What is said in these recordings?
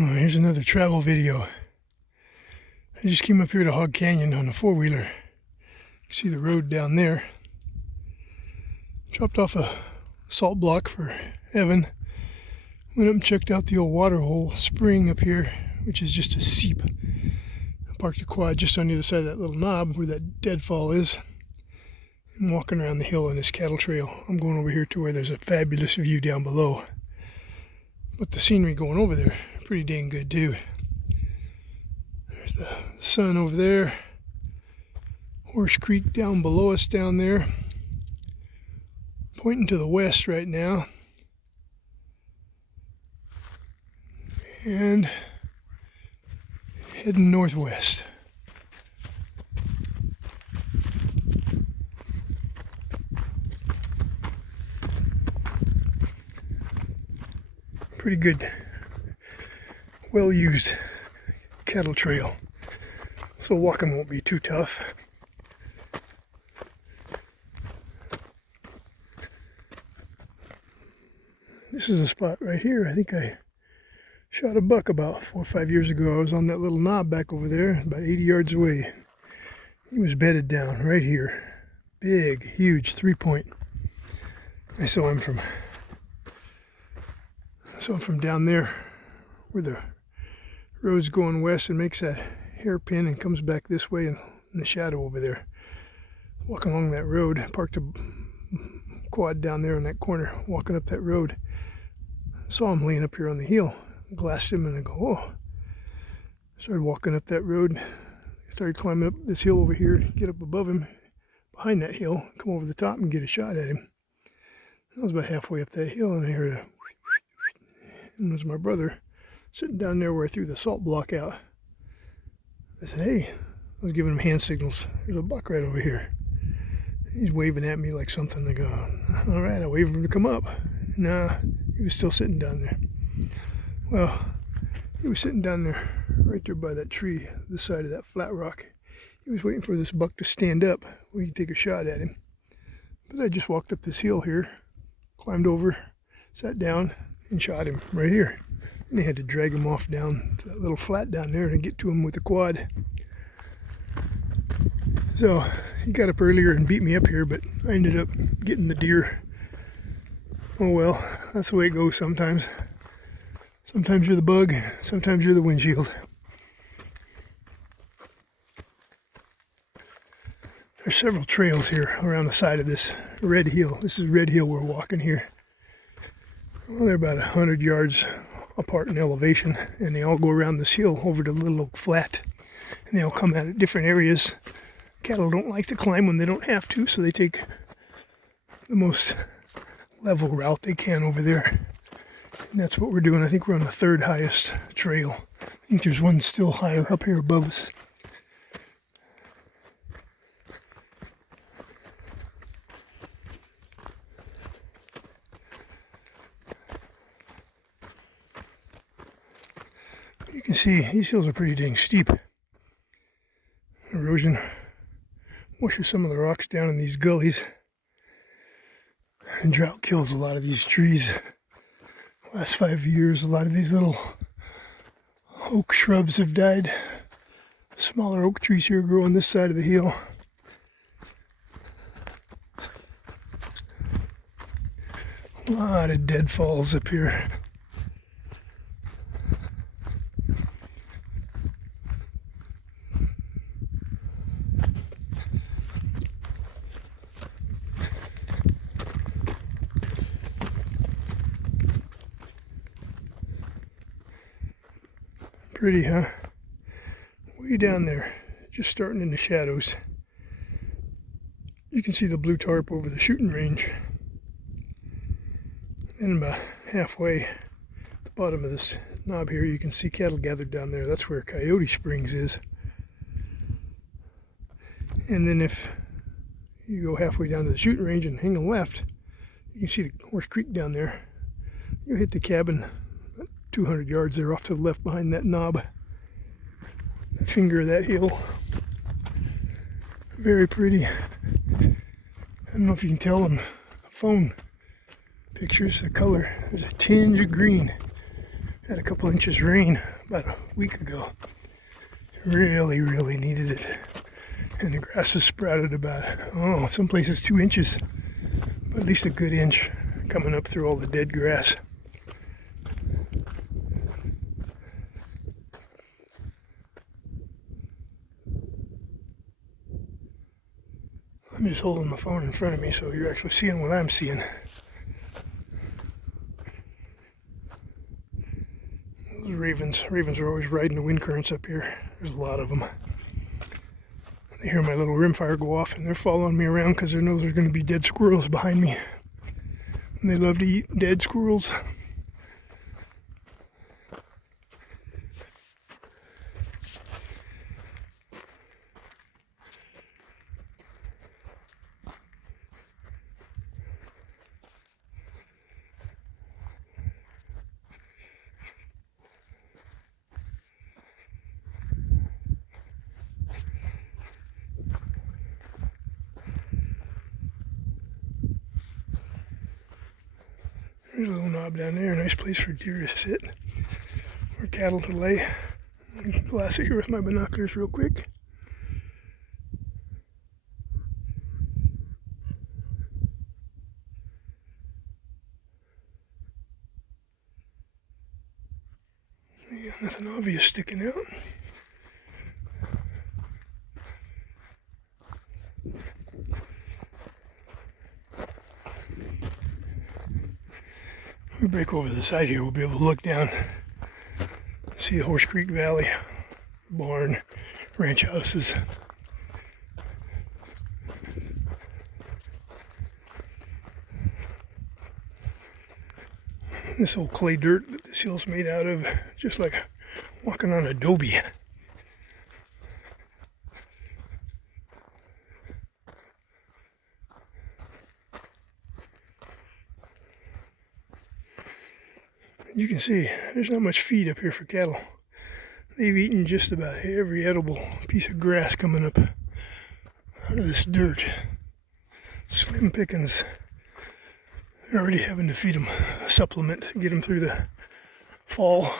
Oh, here's another travel video. I just came up here to Hog Canyon on a four-wheeler. You can see the road down there. Dropped off a salt block for Evan. Went up and checked out the old water hole spring up here, which is just a seep. I parked the quad just on the other side of that little knob where that deadfall is. I'm walking around the hill on this cattle trail. I'm going over here to where there's a fabulous view down below. But the scenery going over there, pretty dang good too. There's the sun over there. Horse Creek down below us down there. Pointing to the west right now. And heading northwest. Pretty good, well-used cattle trail, so walking won't be too tough. This is a spot right here. I think I shot a buck about 4 or 5 years ago. I was on that little knob back over there, about 80 yards away. He was bedded down right here. Big, huge 3-point. I saw him from down there where the road's going west and makes that hairpin and comes back this way in the shadow over there. Walking along that road, parked a quad down there in that corner, walking up that road. Saw him laying up here on the hill, glassed him, and I go, oh. Started walking up that road, started climbing up this hill over here, get up above him, behind that hill, come over the top and get a shot at him. I was about halfway up that hill and I heard a and it was my brother sitting down there where I threw the salt block out. I said, hey, I was giving him hand signals. There's a buck right over here. He's waving at me like something. I go, all right, I waved him to come up. Nah, he was still sitting down there. Well, he was sitting down there, right there by that tree, this side of that flat rock. He was waiting for this buck to stand up. We could take a shot at him. But I just walked up this hill here, climbed over, sat down, and shot him right here. And they had to drag him off down to that little flat down there and get to him with a quad. So he got up earlier and beat me up here, but I ended up getting the deer. Oh well, that's the way it goes sometimes. Sometimes you're the bug, sometimes you're the windshield. There's several trails here around the side of this red hill. This is Red Hill we're walking here. Well, they're about 100 yards apart in elevation, and they all go around this hill over to Little Oak Flat, and they all come out at different areas. Cattle don't like to climb when they don't have to, so they take the most level route they can over there. And that's what we're doing. I think we're on the third highest trail. I think there's one still higher up here above us. You can see these hills are pretty dang steep. Erosion washes some of the rocks down in these gullies. And drought kills a lot of these trees. Last 5 years, a lot of these little oak shrubs have died. Smaller oak trees here grow on this side of the hill. A lot of deadfalls up here. Pretty, huh? Way down there, just starting in the shadows. You can see the blue tarp over the shooting range. And about halfway at the bottom of this knob here, you can see cattle gathered down there. That's where Coyote Springs is. And then if you go halfway down to the shooting range and hang a left, you can see the Horse Creek down there. You hit the cabin 200 yards there off to the left behind that knob, the finger of that hill. Very pretty. I don't know if you can tell on the phone pictures, the color. There's a tinge of green Had a couple inches rain about a week ago. Really, really needed it. And the grass has sprouted about, some places 2 inches, but at least a good inch coming up through all the dead grass. I'm just holding the phone in front of me so you're actually seeing what I'm seeing. Those ravens are always riding the wind currents up here. There's a lot of them. They hear my little rimfire go off and they're following me around because they know there's going to be dead squirrels behind me. And they love to eat dead squirrels. There's a little knob down there, a nice place for deer to sit, or cattle to lay. Glass it here with my binoculars real quick. Yeah, nothing obvious sticking out. We break over the side here, we'll be able to look down, see the Horse Creek Valley, barn, ranch houses. This old clay dirt that this hill's made out of, just like walking on adobe. You can see there's not much feed up here for cattle. They've eaten just about every edible piece of grass coming up out of this dirt. Slim pickings. They're already having to feed them a supplement to get them through the fall.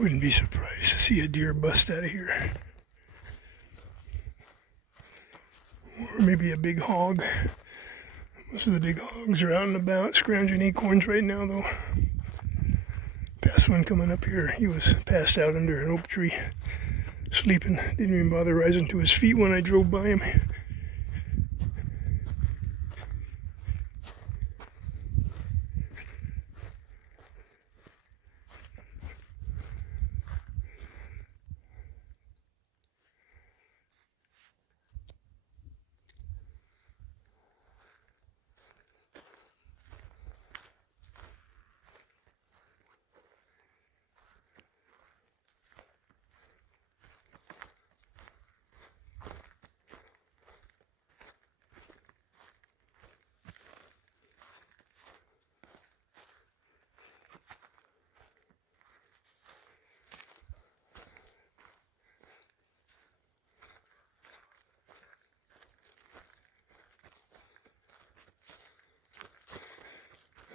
Wouldn't be surprised to see a deer bust out of here. Or maybe a big hog. Most of the big hogs are out and about scrounging acorns right now though. Past one coming up here, he was passed out under an oak tree, sleeping. Didn't even bother rising to his feet when I drove by him.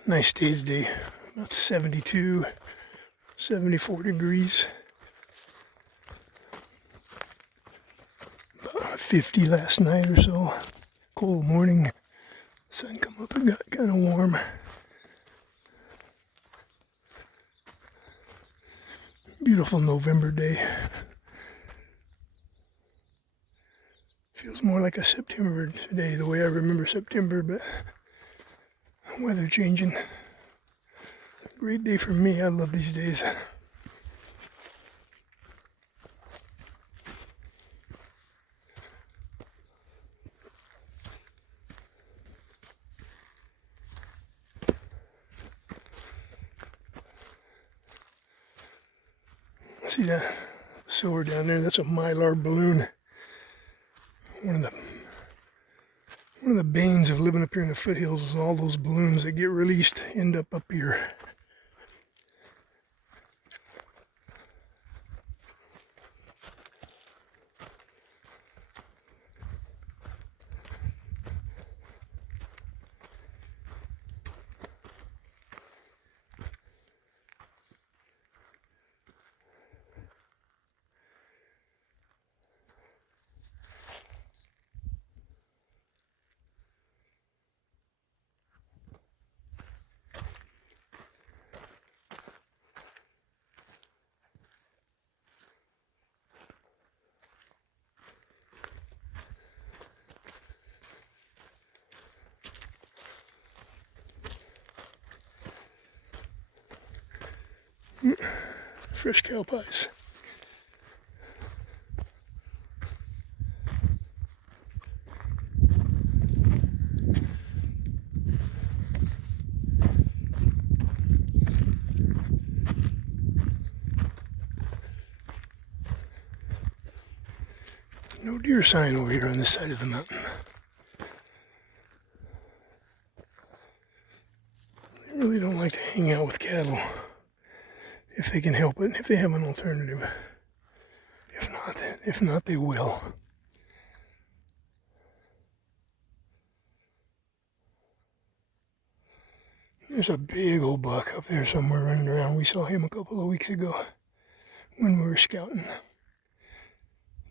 Nice stage day, about 72, 74 degrees. About 50 last night or so. Cold morning, sun come up and got kind of warm. Beautiful November day. Feels more like a September today, the way I remember September, but weather changing. Great day for me. I love these days. See that silver down there? That's a mylar balloon. One of the banes of living up here in the foothills is all those balloons that get released end up here. Fresh cow pies. No deer sign over here on this side of the mountain. They really don't like to hang out with cattle if they can help it, if they have an alternative. If not, they will. There's a big old buck up there somewhere running around. We saw him a couple of weeks ago when we were scouting.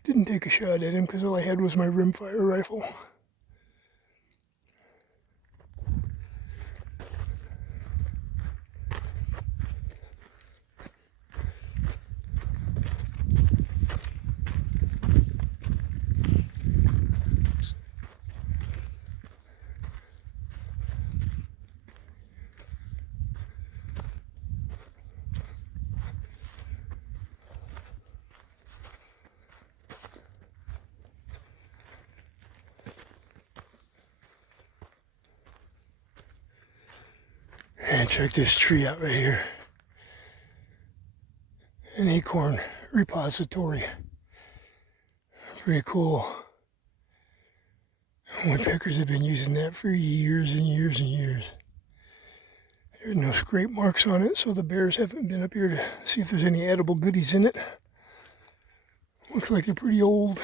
Didn't take a shot at him because all I had was my rimfire rifle. And check this tree out right here. An Acorn Repository. Pretty cool. Woodpeckers have been using that for years and years and years. There's no scrape marks on it, so the bears haven't been up here to see if there's any edible goodies in it. Looks like they're pretty old.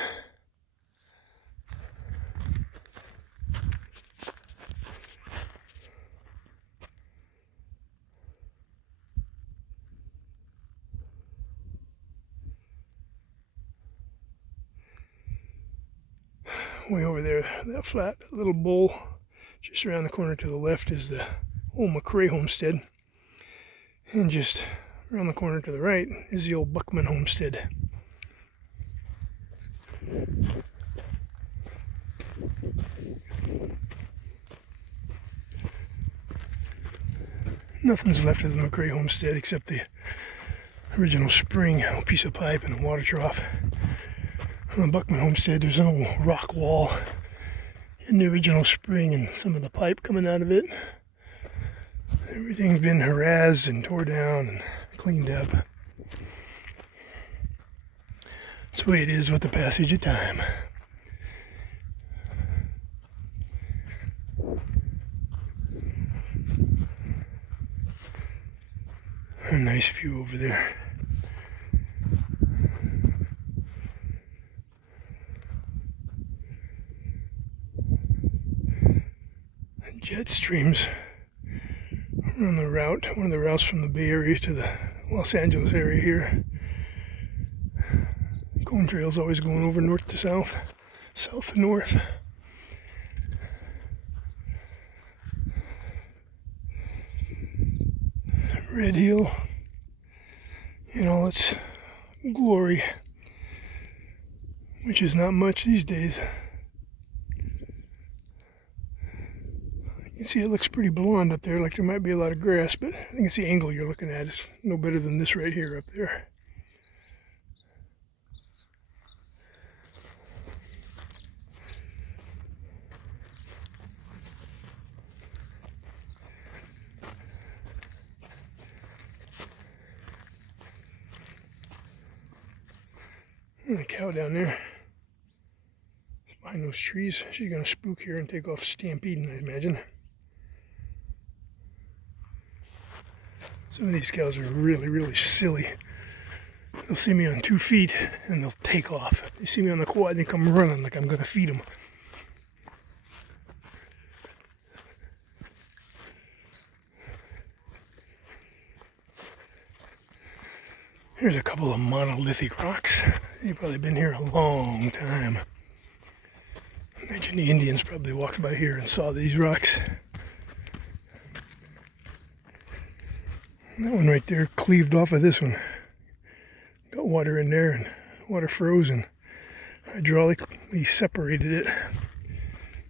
Way over there, that flat little bowl, just around the corner to the left is the old McRae homestead. And just around the corner to the right is the old Buckman homestead. Nothing's left of the McRae homestead except the original spring, a piece of pipe and a water trough. On the Buckman homestead, there's an old rock wall in the original spring and some of the pipe coming out of it. Everything's been harassed and tore down and cleaned up. That's the way it is with the passage of time. A nice view over there. Jet streams run the route, one of the routes from the Bay Area to the Los Angeles area here. Cone trail's always going over north to south, south to north. Red Hill in all its glory, which is not much these days. You can see it looks pretty blonde up there, like there might be a lot of grass, but I think it's the angle you're looking at. It's no better than this right here up there. And the cow down there. It's behind those trees. She's going to spook here and take off stampeding, I imagine. Some of these cows are really, really silly. They'll see me on 2 feet and they'll take off. They see me on the quad and they come running like I'm going to feed them. Here's a couple of monolithic rocks. They've probably been here a long time. Imagine the Indians probably walked by here and saw these rocks. That one right there cleaved off of this one. Got water in there and water froze and hydraulically separated it.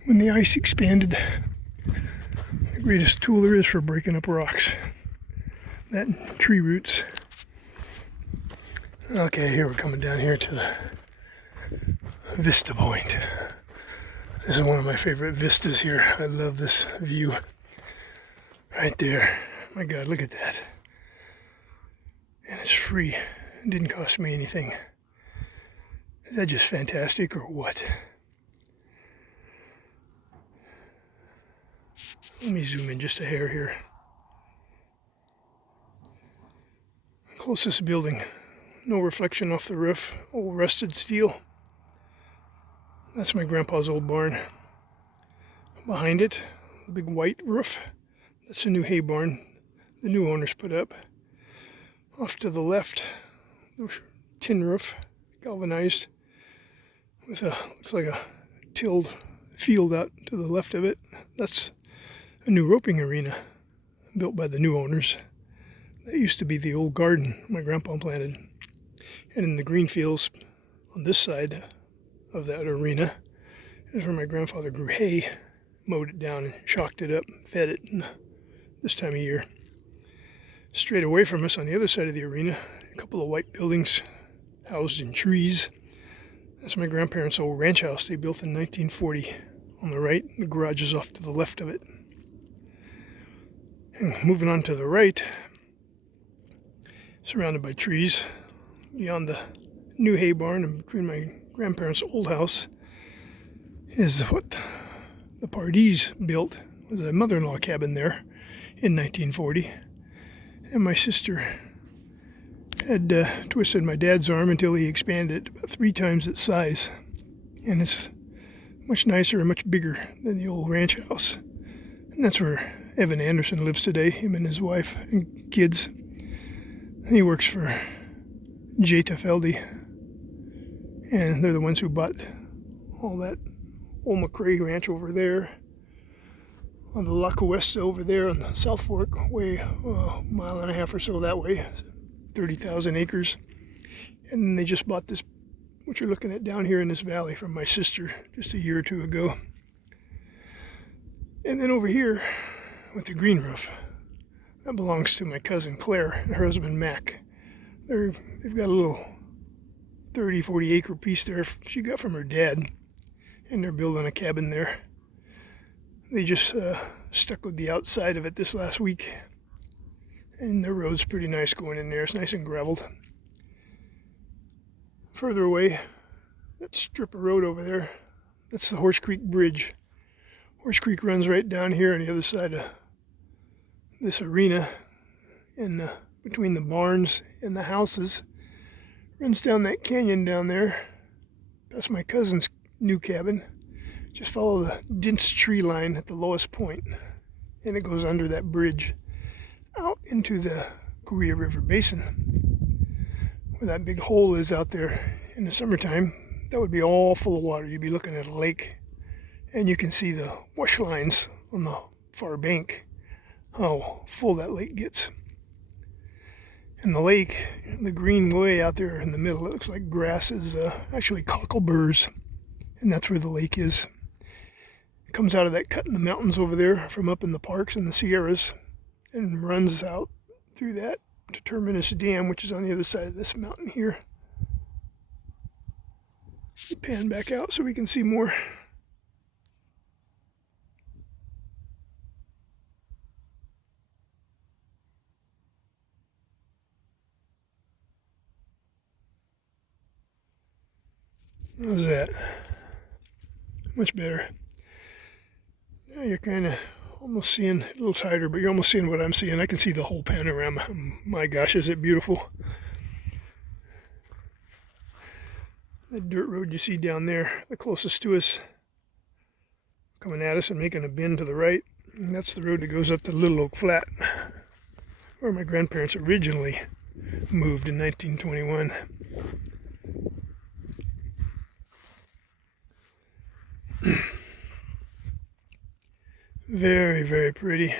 When the ice expanded, the greatest tool there is for breaking up rocks. That and tree roots. Okay, here we're coming down here to the Vista Point. This is one of my favorite vistas here. I love this view. Right there. My God, look at that. And it's free. It didn't cost me anything. Is that just fantastic or what? Let me zoom in just a hair here. Closest building. No reflection off the roof. Old rusted steel. That's my grandpa's old barn. Behind it, the big white roof. That's a new hay barn the new owners put up. Off to the left, the tin roof, galvanized, with a, looks like a tilled field out to the left of it. That's a new roping arena built by the new owners. That used to be the old garden my grandpa planted. And in the green fields on this side of that arena is where my grandfather grew hay, mowed it down and shocked it up, fed it this time of year. Straight away from us on the other side of the arena, a couple of white buildings housed in trees. That's my grandparents' old ranch house they built in 1940 on the right. The garage is off to the left of it. And moving on to the right, surrounded by trees, beyond the new hay barn and between my grandparents' old house is what the Pardees built. It was a mother-in-law cabin there in 1940. And my sister had twisted my dad's arm until he expanded it about 3 times its size. And it's much nicer and much bigger than the old ranch house. And that's where Evan Anderson lives today, him and his wife and kids. He works for Jata Feldy, and they're the ones who bought all that old McCrae ranch over there on the La Cuesta over there on the South Fork, way a mile and a half or so that way, 30,000 acres. And they just bought this, what you're looking at down here in this valley, from my sister just a year or 2 ago. And then over here with the green roof, that belongs to my cousin Claire and her husband Mac. They've got a little 30, 40 acre piece there she got from her dad, and they're building a cabin there. They just stuck with the outside of it this last week, and the road's pretty nice going in there. It's nice and graveled. Further away, that strip of road over there, that's the Horse Creek Bridge. Horse Creek runs right down here on the other side of this arena, and between the barns and the houses, runs down that canyon down there. That's my cousin's new cabin. Just follow the dense tree line at the lowest point, and it goes under that bridge out into the Korea River Basin, where that big hole is out there. In the summertime, that would be all full of water. You'd be looking at a lake, and you can see the wash lines on the far bank, how full that lake gets. And the lake, the green way out there in the middle, it looks like grass, is actually cockleburs, and that's where the lake is. It comes out of that cut in the mountains over there from up in the parks and the Sierras and runs out through that to Terminus Dam, which is on the other side of this mountain here. Pan back out so we can see more. How's that? Much better. Now you're kind of almost seeing, a little tighter, but you're almost seeing what I'm seeing. I can see the whole panorama. My gosh, is it beautiful. That dirt road you see down there, the closest to us, coming at us and making a bend to the right, and that's the road that goes up to Little Oak Flat, where my grandparents originally moved in 1921. Very, very pretty.